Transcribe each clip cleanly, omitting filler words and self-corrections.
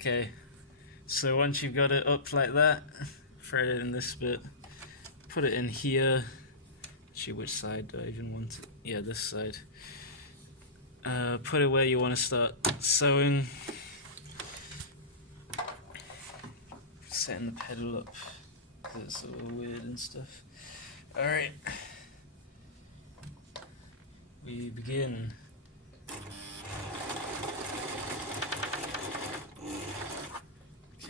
Okay, so once you've got it up like that, thread it in this bit, put it in here. Actually, which side do I even want it? Yeah, this side. Put it where you want to start sewing. Setting the pedal up because it's a little weird and stuff. Alright, we begin.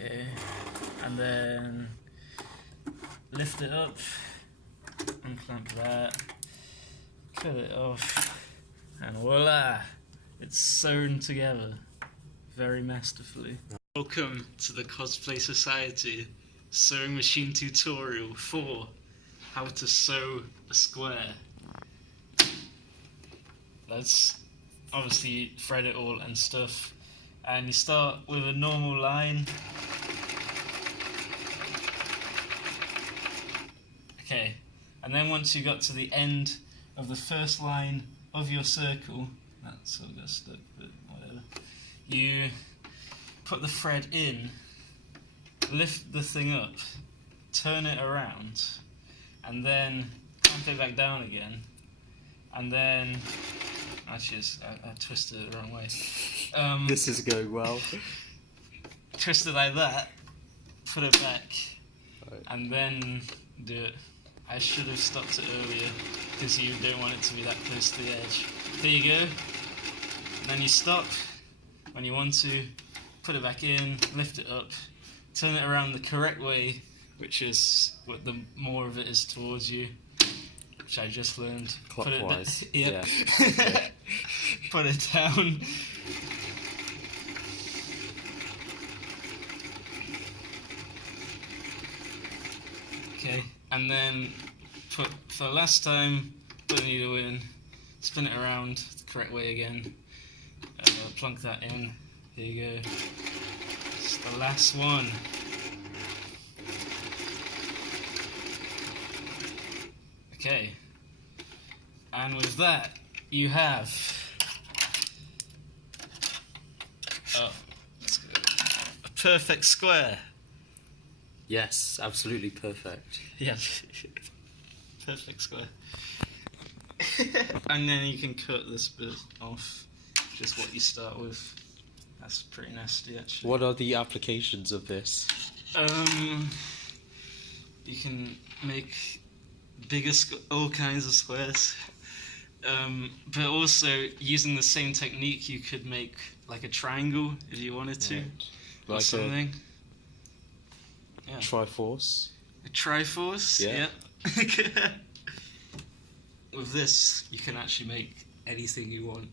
Okay, and then lift it up, unclamp that, cut it off, and voila! It's sewn together very masterfully. Welcome to the Cosplay Society sewing machine tutorial for how to sew a square. Let's obviously thread it all and stuff, and you start with a normal line. Okay, and then once you got to the end of the first line of your circle, that sort of got stuck, but whatever, you put the thread in, lift the thing up, turn it around, and then clamp it back down again, and then actually I twisted it the wrong way. This is going well. Twist it like that, put it back, Right. and then do it. I should have stopped it earlier because you don't want it to be that close to the edge. There you go. And then you stop when you want to, put it back in, lift it up, turn it around the correct way, which is what the more of it is towards you, which I just learned. Clockwise. Yep. Yeah. Put it down. Okay, and then for the last time, put the needle in, spin it around the correct way again, plunk that in, here you go, it's the last one. Okay, and with that, you have, let's go, a perfect square. Yes, absolutely perfect. Yeah, perfect square. And then you can cut this bit off, just what you start with. That's pretty nasty, actually. What are the applications of this? You can make bigger, all kinds of squares. But also, using the same technique, you could make like a triangle if you wanted to, Right. or Like something. a Triforce. A Triforce, Yeah. With this, you can actually make anything you want.